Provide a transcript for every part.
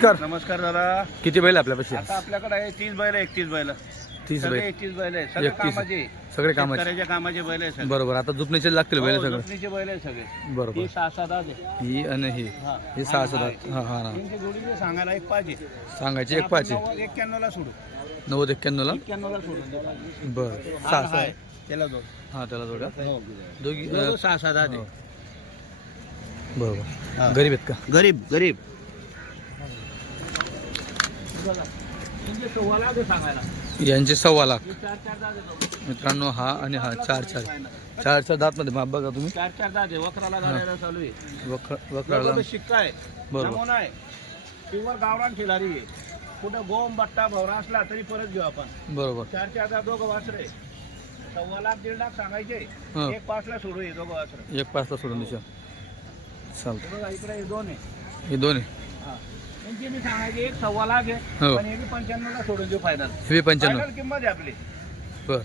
नमस्कार. नमस्कार दादा. किती बैल आपल्यापाशी? आता आपल्याकडे आहे तीस बैल एकतीस बैल. तीस सगळे बैल. एकतीस बैल आहे. सगळे एकतीस. कामाचे. सगळे कामाचे. शेतकऱ्याच्या कामाचे बैल आहे सगळे. बरोबर. आता झुपणीचे लागतील बैल हो, सगळं. जोडणीचे बैल आहे सगळे. बरोबर. ती सहा सात आहे. ही आणि ही. हा. ही सहा हा, सात हा. हा त्यांची सांगायला एक पाहिजे. सांगायची एक पाच एक्क्याण्णव ला सोडू. नव्वद एक्क्याण्णवला? एक्क्याण्णव ला सोडून. बरं. हा, सहा हा, सहा आहे. त्याला जोड. हा त्याला जोड्या हो. दोघी दोघं अं, सहा सात आहे. हो. बरोबर. हा. गरीब आहेत का? गरीब गरीब त्यांचे सव्वा लाख आहे सांगायला यांचे सव्वा लाख. हे. मित्रांनो हा आणि हा चार चार. चार चार दात मध्ये माप बघा तुम्ही. चार चार दात वक्राला घालायला चालू आहे. वक्र वक्राला शिक्का आहे. बरोबर. आहे. किंवा गावरान खिलारी आहे. कुठं गोम बट्टा भवरा असला तरी परत घेऊ आपण. बरोबर. चार चार दात दोघं वासरे सव्वा लाख दीड लाख सांगायचे. हं. एक पाचला सोडू हे दोघं वासरे. एक पाचला सोडून दिशा. चालतं हे बघा इकडे हे दोन आहे. हे दोन आहे. हा. यांची मी सांगायचे एक सव्वा लाख आहे हो. पण हे बी पंच्याण्णवला सोडून देऊ फायनल हे पंच्याण्णव. फायनल किंमत आहे आपली. बर.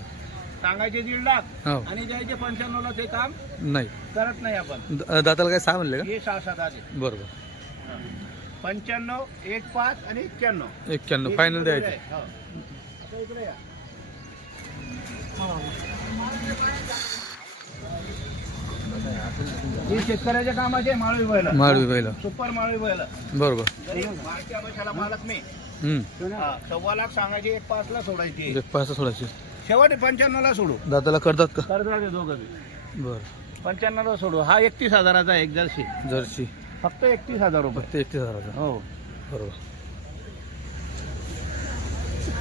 सांगायचे दीड लाख हो. आणि द्यायचे पंच्याण्णवला ते काम नाही. करत नाही आपण. द- दाताला काय सहा म्हणले हे सहा सात का बरोबर. पंच्याण्णव एक पाच आणि एक्क्याण्णव. एक्क्याण्णव. फायनल द्यायचे. हो. आता इकडे या. हे शेतकऱ्याच्या कामाचे माळवी बैल. माळवी बैल. सुपर माळवी बैल. बरोबर. माळच्या पैशाला मालक मी. हम्म. हा, सव्वा लाख सांगायचे एक पाच ला सोडायची. एक पाचला सोडायचे. शेवट पंच्याण्णव ला सोडू. दाताला करतात का? कर्जाचे दोघं. बरं. पंच्याण्णव ला सोडू. हा एकतीस हजाराचा आहे एक जर्सी. जर्सी. फक्त एकतीस हजार रुपये. फक्त एकतीस हजाराचा. हो. बरोबर.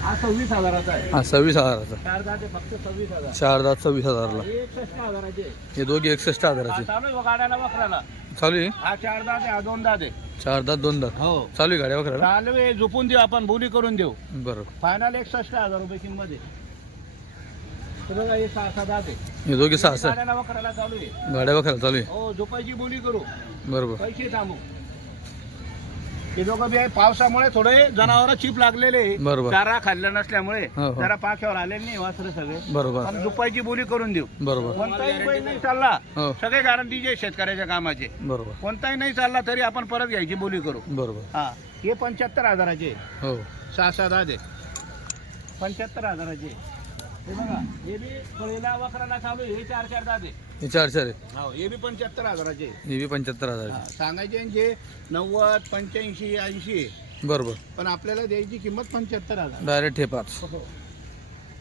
हा सव्वीस हजाराचा आहे. हा सव्वीस हजाराचा. चार फक्त सव्वीस हजार. चार दात सव्वीस हजारला. हे एकसष्ट हजाराचे आहे. हे दोघे एकसष्ट हा, हजाराचे चालू आहे बा गाड्याला वखराला चालू आहे? हा चार दात आहे हा दोन दात आहे. चार दात दोन दात. हो. चालू आहे गाड्या वगैरे चालू आहे झोपून देऊ आपण बोली करून देऊ. बरोबर. फायनल एकसष्ट हजार रुपये किंमत आहे. तर बघा हे सहा सहा हे दोघे सहा सहा गाड्याला वखराला चालू आहे. गाड्या वगैरे चालू आहे. हो झोपायची बोली करू. बरोबर. पैसे थांबू. हे दोघं बी आहे. पावसामुळे थोडे जनावर चिप लागलेले. बरोबर. चारा खाल्ला नसल्यामुळे हो, हो. जरा पाख्यावर आले नाही वासरे सगळे. बरोबर. पण दुपायची बोली करून देऊ. बरोबर. कोणताही बैल नाही चालला हो. सगळे गॅरंटीचे शेतकऱ्याच्या कामाचे. बरोबर. कोणताही नाही चालला तरी आपण परत घ्यायची बोली करू. बरोबर. हा. हे पंच्याहत्तर हजाराचे हो. सहा सहा दहा दे. पंच्याहत्तर हजाराचे हे बघा हे बी कळीला वखराला चालू आहे. हे चार चार दहा दे हे चार चार आहे. हो हे बी पंच्याहत्तर हजाराचे हे बी पंच्याहत्तर हा, हजाराचे सांगायचे यांचे नव्वद पंच्याऐंशी ऐंशी बरोबर. पण आपल्याला द्यायची किंमत पंच्याहत्तर हजार. डायरेक्ट हे पाच.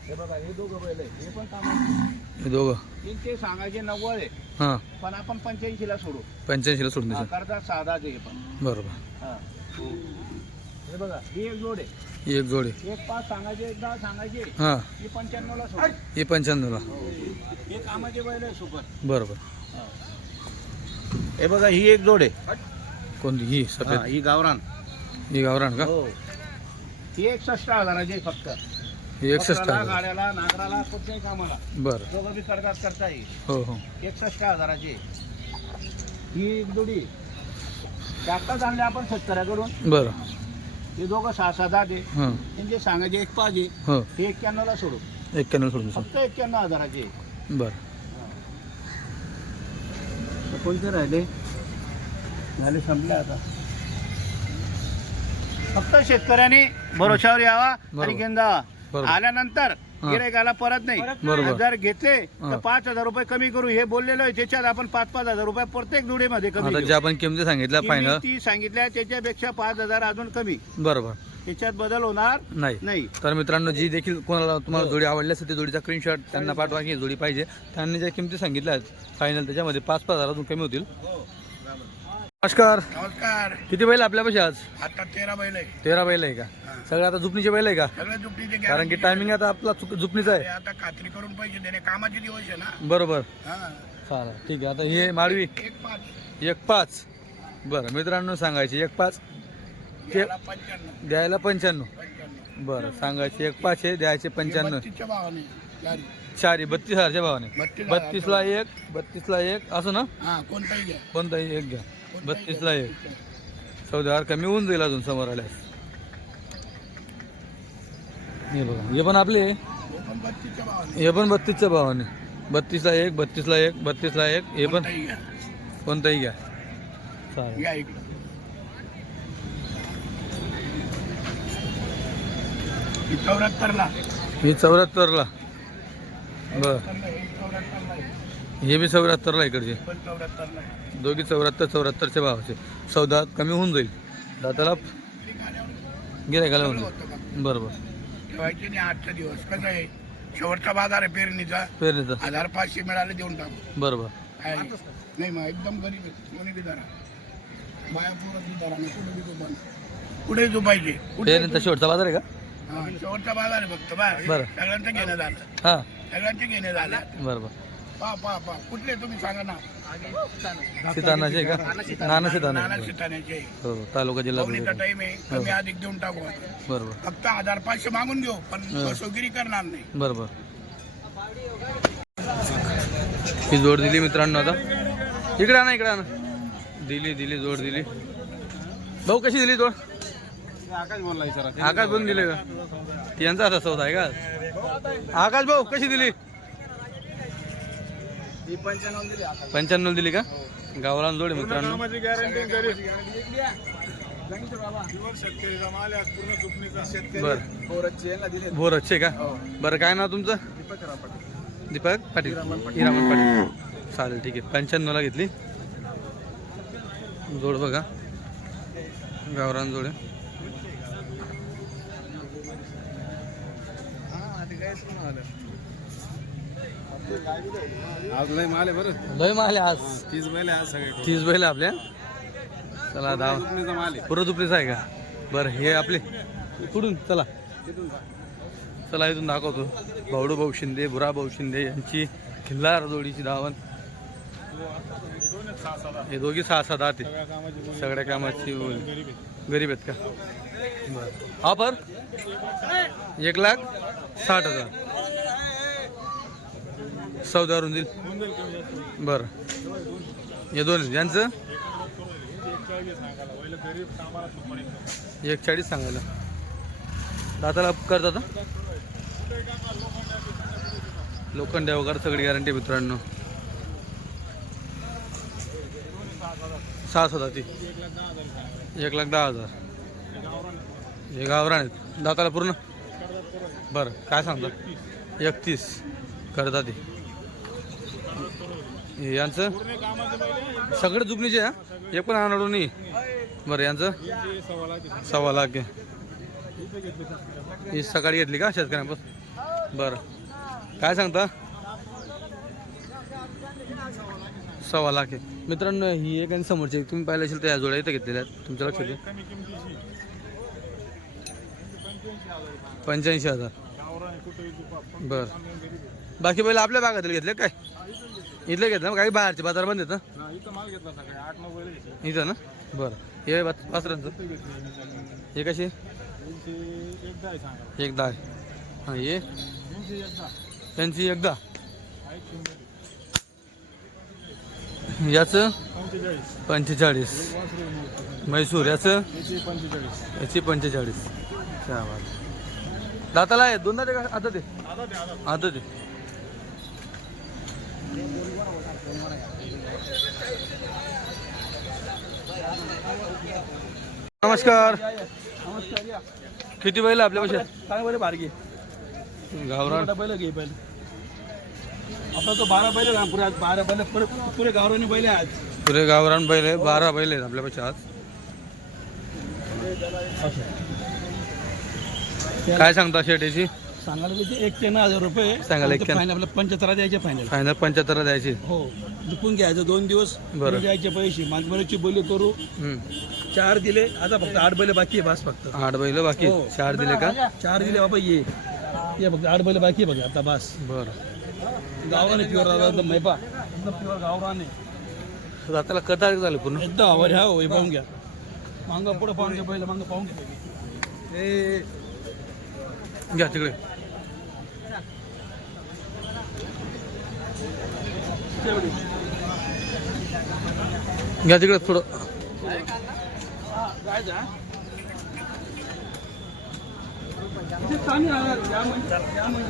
हे बघा हे दोघं बैल आहे हे पण कामाचे हे दोघं. यांचे सांगायचे नव्वद आहे. हां. पण आपण पंच्याऐंशीला सोडू. पंच्याऐंशीला सोडून हा, करता साधा दे हे पण. बरोबर. हा. हे बघा ही एक जोड आहे. ही एक जोडी एक पाच सांगायचे एक दहा सांगायचे. हां. ही पंच्याण्णवला सोडू. ही पंच्याण्णवला. हे. कामाचे बैल आहे सुपर. बरोबर. हे बघा ही एक जोड आहे. कोणती? ही हा, सफेद. ही गावरान. ही गावरान का? हो. ही एकसष्ट हजाराची आहे फक्त. ही एकसष्ट हजार. गाड्याला नागराला कुठच्याही कामाला. बरं. दोघं बी करतात करता येईल. हो हो. एकसष्ट हजाराची आहे. ही एक जोडी आत्ताच आणले आपण शेतकऱ्याकडून. बरं. हे दोघं सहा सहा दहा दे हां. त्यांचे सांगायचे एक पाच आहे. हो. हे एक्क्याण्णवला सोडू एक्क्याण्णव सोडून फक्त एक्क्याण्णव हजाराचे आहे. बरं. तर कोणते राहिले? झाले संपले आता. फक्त शेतकऱ्याने भरोशावर यावा आणि बरोबर. घेऊन जावा. बरोबर. आल्यानंतर. गिरायकाला परत नाही. बरोबर. जर घेतले तर. पाच हजार रुपये कमी करू. हे बोललेलो आहे त्याच्यात आपण पाच पाच हजार रुपये प्रत्येक जुडीमध्ये कमी. ज्या आपण किमती सांगितल्या किंमत फायनल. ती सांगितल्या त्याच्यापेक्षा पाच हजार अजून कमी. बरोबर. त्याच्यात बदल होणार नाही. नाही. तर मित्रांनो जी देखील कोणाला तुम्हाला जोडी आवडली असेल त्या जोडीचा स्क्रीनशॉट त्यांना पाठवा की ही जोडी पाहिजे. त्यांनी ज्या किमती सांगितल्या आहेत फायनल त्याच्यामध्ये पाच पाच हजार अजून कमी होतील. नमस्कार. नमस्कार. किती बैल आपल्यापाशी आज? आता तेरा बैल आहे. तेरा बैल आहे का? सगळे आता झुपणीचे बैल आहे का? सगळे दुपटीचे कारण की टायमिंग आता आपला चुक- झुपणीचा आहे. आता खात्री करून पैसे देणे कामाचे दिवस आहे ना. बरोबर. हा. चालेल ठीक आहे. आता हे माळवी. एक पाच. एक पाच. बरं मित्रांनो सांगायची एक पाच. ते याला पंच्याण्णव. द्यायला पंच्याण्णव. पंच्याण्णव. बरं सांगायचे एक पाच आहे द्यायचे पंच्याण्णव. बत्तीसच्या भावाने चारी. चारी बत्तीस हजारच्या भावाने. बत्तीस बत्तीसला एक बत्तीसला एक असं ना? हा कोणताही घ्या. कोणताही एक घ्या. बत्तीसला एक. चौदा हजार कमी होऊन जाईल अजून समोर आल्यास. हे बघा हे पण आपले? हे पण बत्तीसच्या भावाने. हे बत्तीसला एक बत्तीसला एक बत्तीसला एक हे पण कोणताही घ्या. चालेल. चौऱ्याहत्तरला. ही चौऱ्याहत्तरला. बर. हे बी चौऱ्याहत्तरला इकडचे. दोघी चौऱ्याहत्तर चौऱ्याहत्तरच्या भावाचे. सौदा कमी होऊन जाईल. दाताला गिरायकाला होऊन बरोबर. ठेवायचे नाही आजचा दिवस. कसं आहे? शेवटचा बाजार आहे पेरणीचा. पेरणीचं. हजार पाचशे मिळाले देऊन टाकू. बरोबर. नाही मग एकदम गरीब कोणी बी धरा. बी कुठे बी झोपा कुठे पेरणीचा शेवटचा बाजार आहे का? हा, शेवटचा बाजार आहे फक्त. बरं. सगळ्यांचं घेणं झालं. हां. सगळ्यांचे घेणे झाले. बरोबर. पा पा पा कुठले तुम्ही सांगा ना. सीतानाचे का? नाना सीताना नाना शिताण्याचे हो तालुका जिल्हा. टाइम आहे. कमी अधिक देऊन टाकू आता. बरोबर. फक्त हजार पाचशे मागून घेऊ पण हा. फसवगिरी करणार नाही. बरोबर. ही जोड दिली मित्रांनो आता. इकडे आणा इकडे आणा. दिली दिली जोड दिली. भाऊ कशी दिली जोड? आकाश बोलला आकाश पण दिले का? यांचा असा सौदा आहे का आकाश भाऊ कशी दिली? पंच्याण्णव दिली पंच्याण्णव दिली का? गावरान जोड आहे मित्रांनो. शेतकरीचा माल आहे पूर्ण चुकणीचा शेतकरी. बर. दिले बोर अच्छे का? बरं काय नाव तुमचं? दीपक पाटील. हिरामन पाटील. चालेल ठीक आहे. पंच्याण्णवला घेतली. जोड बघा. गावरान जोड. आहे आज लय माल आहे बरं. लय माल आहे आज. तीस बैल आहे आज सगळे तीस बैल आपल्या? चला चुकणीचा माल आहे. पुरं दुपरीचं आहे का? बरं हे आपले. कुठून? चला. चला इथून दाखवतो. भाऊडू भाऊ शिंदे बुरा भाऊ शिंदे यांची खिल्लार जोडीची धावण. हे दोघी सहा सात आते सगळ्या कामाची गरीब आहेत का? बरं. ऑफर? एक लाख साठ हजार. चौदावरून देईल. बरं. हे दोन यांचं? एक चाळीस सांगायला. दाताला करतात दादा. लोखंड्या वगैरे सगळी गॅरंटी मित्रांनो. सहा हजार ती एक लाख दहा हजार. हे गावरान आहेत. दाताला पूर्ण? बरं. काय सांगता? एकतीस. करता ते हे यांचं? सगळं जुगणीचे हा? एक पण आणवडून नाही. बरं यांचं? सव्वा लाख ही सकाळी घेतली का शेतकऱ्यांपासून? बरं. काय सांगता? सव्वा लाख आहे. मित्रांनो ही एक आणि समोरची एक तुम्ही पाहिलं असेल तर या जोड्या इथं घेतलेल्या आहेत. तुमच्या लक्षात आहे पंच्याऐंशी हजार. बर. बाकी पहिले आपल्या भागातील घेतले काय? इथले घेतलं ना काही बाहेरचे बाजार बंद येतं इथं ना? बरं. हे वासरांचं हे कशी एकदा एक दहा. हां हे? त्यांची एकदा याचं पंचेचाळीस. पंचेचाळीस. म्हैसूर याचं? याची पंचेचाळीस. याची दाताला आहे दोन दाते का? आता ते ते आता ते नमस्कार. किती बैल आपल्या पाशी काय बरे बारगे गावरान. बैल घे बैल? आपला तो बारा बैल आहे पुरे आज बारा बैल पुरे पुरे गावरानी बैल आहे आज पुरे गावरान बैल आहे बारा बैल आहेत आपल्या पाशी आज काय सांगता शेटीची सांगायला किती एक ते हजार रुपये सांगायला एक ते- फायनल आपल्या पंच्याहत्तरा द्यायचे फायनल फायनल पंच्याहत्तर द्यायची. हो. दुपून घ्यायचं दोन दिवस बरं. द्यायचे पैसे. मागमरीची बोली करू हम्म. चार दिले आता फक्त आठ बैल बाकी आहे बस फक्त. आठ बैल बाकी हो. चार दिले का? चार दिले बाबा ये. ये फक्त आठ बैल बाकी आहे बघा आता बस. बरं. गावराने प्युअर एकदम मैपा. एकदम प्युअर गावराने दाताला कटाळ झालं पूर्ण. एकदम आवाज ह्या होई पाहून घ्या. मांगा पुढे पाहून घ्या पहिलं मांगा पाहून घ्या. घ्या तिकडे तेवढी घ्या तिकडे थोडं काय जा इथे चांगली आहे. या म्हणजे या म्हणजे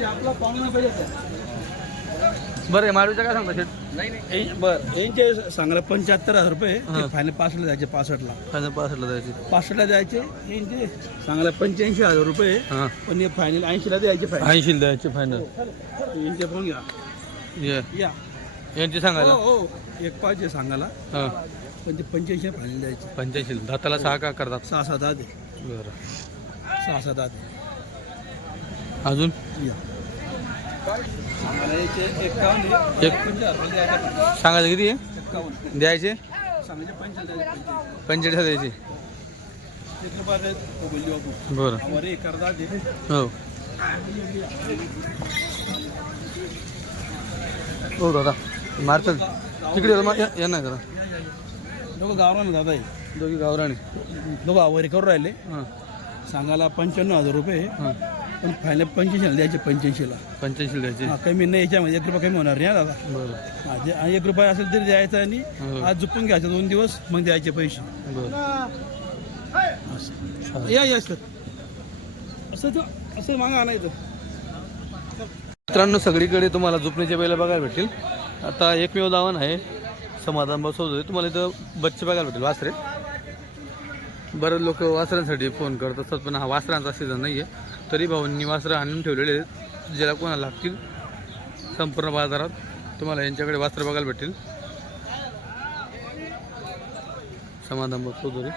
आपला पाहुणा पाहिजे बरं माडूच्या काय सांगता शेट हे- बरं. यांचे सांगायला पंच्याहत्तर हजार रुपये हा. फायनल पासष्टला द्यायचे पासष्टला. फायनल पासष्टला जायचे. पासष्टला द्यायचे यांचे सांगायला पंच्याऐंशी हजार रुपये हां. पण हे फायनल ऐंशीला द्यायचे फायनल ऐंशी द्यायचे फायनल यांचे फोन घ्या. ये. या. यांची हो सांगायला? हो एक पाहिजे सांगायला. हां. पण ते पंच्याऐंशी फायनल द्यायचे. पंच्याऐंशी दाताला सहा का करतात? सहा सात दहा दे बरं. सहा सात दहा दे अजून? या. सांगायला याचे एकावन्न आहे. एक. सांगायचं किती आहे? एकावन्न. द्यायचे? सांगायचे द्यायचे पंचेचाळीस. द्यायचे. एक रुपया आहेत, तो बोलली बापू. बरं. एक करता दे. हो. हो दादा मारचल तिकडे मा- या- या ना करा दोघं गावरान दादा आहे दोघी गावराणे दोघं आवारी करून राहिले हां सांगायला पंच्याण्णव हजार रुपये हां पण फायनल पंच्याऐंशीला द्यायचे पंच्याऐंशीला पंच्याऐंशी द्यायचे हा कमी नाही याच्यामध्ये एक रुपया कमी होणार नाही हा दादा बरं हा, जे- हा, एक रुपया असेल तरी द्यायचा आणि हो. आज झुपून घ्यायचं दोन दिवस मग द्यायचे पैसे बरं असं. या या सर असं तर असं मागा आणायचं मित्रांनो सगळीकडे तुम्हाला झोपण्याच्या वेळेला बघायला भेटतील. आता एकमेव दावण आहे. समाधान बसवतो तुम्हाला इथं बच्चे बघायला भेटेल वासरे. बरेच लोक वासरांसाठी फोन करत असतात पण हा वासरांचा सीझन नाही आहे तरी भाऊंनी वासरं आणून ठेवलेले आहेत. ज्याला कोणाला लागतील संपूर्ण बाजारात तुम्हाला यांच्याकडे वासरं बघायला भेटतील. समाधान बसवतो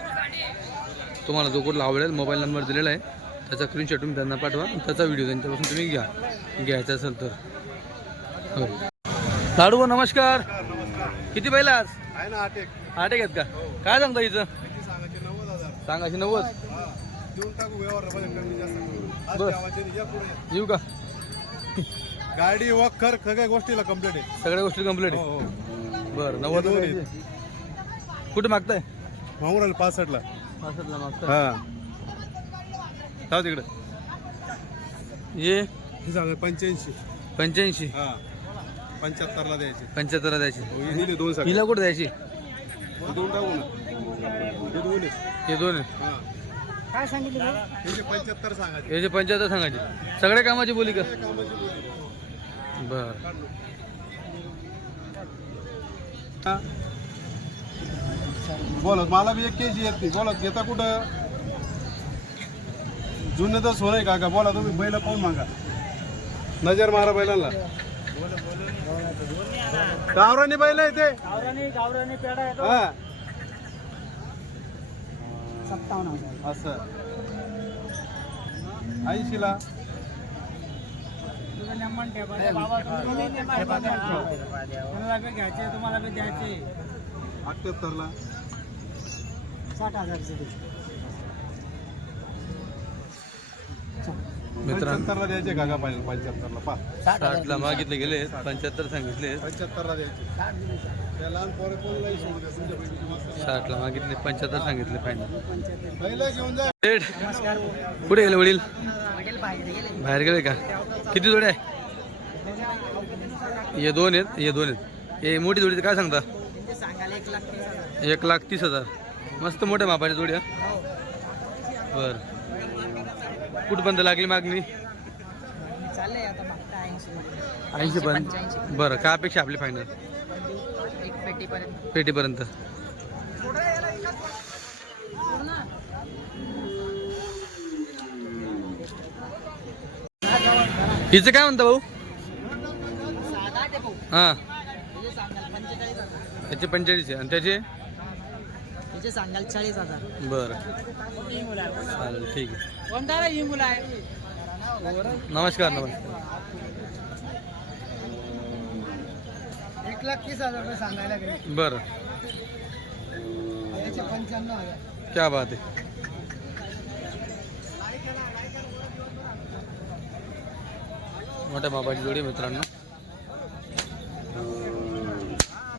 तुम्हाला जो कुठला आवडेल मोबाईल नंबर दिलेला आहे. त्याचा स्क्रीनशॉट तुम्ही त्यांना पाठवा. आणि त्याचा व्हिडिओ त्यांच्यापासून तुम्ही घ्या. घ्यायचा असेल तर. हो. लाडू नमस्कार. किती पहिला आज? आठ एक. आहेत का? काय सांगता हिचं सांगायचे? नव्वद. येऊ का? गाडी वखर सगळ्या गोष्टीला कंप्लीट आहे. सगळ्या गोष्टी कंप्लीट आहे? हो बरं नव्वद. कुठे मागताय? मामुराला पासष्टला. पासष्टला मागताय? हा. जाऊ तिकडं. ये हे सांगा पंच्याऐंशी. पंच्याऐंशी. हा. पंच्याहत्तरला द्यायचे. पंच्याहत्तरला द्यायची. दिले दोन साठी. हिला कुठे द्यायची? देऊन टाकू ना. हे दोन. हे दोन हा. काय सांगितलं याचे पंच्याहत्तर सांगायचे. याचे पंच्याहत्तर सांगायचे. सगळ्या कामाची बोली का? कामाची बोली. बर. हा. बोलत मला बी एक केजी येत नाही. बोलत घेता कुठं? जुने तर सोनं आहे काका. बोला तुम्ही बैल पाहून मागा. नजर मारा बैलांना. गावरानी बैल आहे ते. हा. असं. ऐंशीला. घ्यायचे तुम्हाला अठ्ठ्याहत्तरला. साठ हजार मित्रांनो. पंच्याहत्तरला द्यायचे पाहिजे पंच्याहत्तरला? पा. साठला मागितले गेले पंच्याहत्तर सांगितले. पंच्याहत्तरला द्यायचे. त्या लहान पोरं कोणालाही सोडू द्या तुमच्या बहिणीची मस्त. साठला मागितले पंच्याहत्तर सांगितले फायनल. बैलं घेऊन जा. रेट कुठे गेले वडील? बाहेर गेले बाहेर गेले का? किती जोड्या आहे? हे दोन आहेत हे दोन आहेत. हे मोठी जोडी काय सांगता? सांगायला एक लाख तीस हजार. एक लाख तीस हजार मस्त मोठ्या मापाच्या जोड्या. हो बर. कुठपर्यंत लागली मागणी? ऐंशी पर्यंत बरं काय अपेक्षा आपली फायनल पेटीपर्यंत. हिचं काय म्हणता भाऊ? हां. त्याचे त्याचे पंचेचाळीस आहे. आणि त्याचे? त्याचे सांगाल चाळीस हजार. बरं. चालेल ठीक आहे. कोणता रे ही मुलं आहे? नमस्कार नमस्कार. एक लाख तीस हजार रुपये सांगायला गेले. बरं. पंच्याण्णव हजार. क्या बात आहे. मोठ्या बाबाची जोडी मित्रांनो.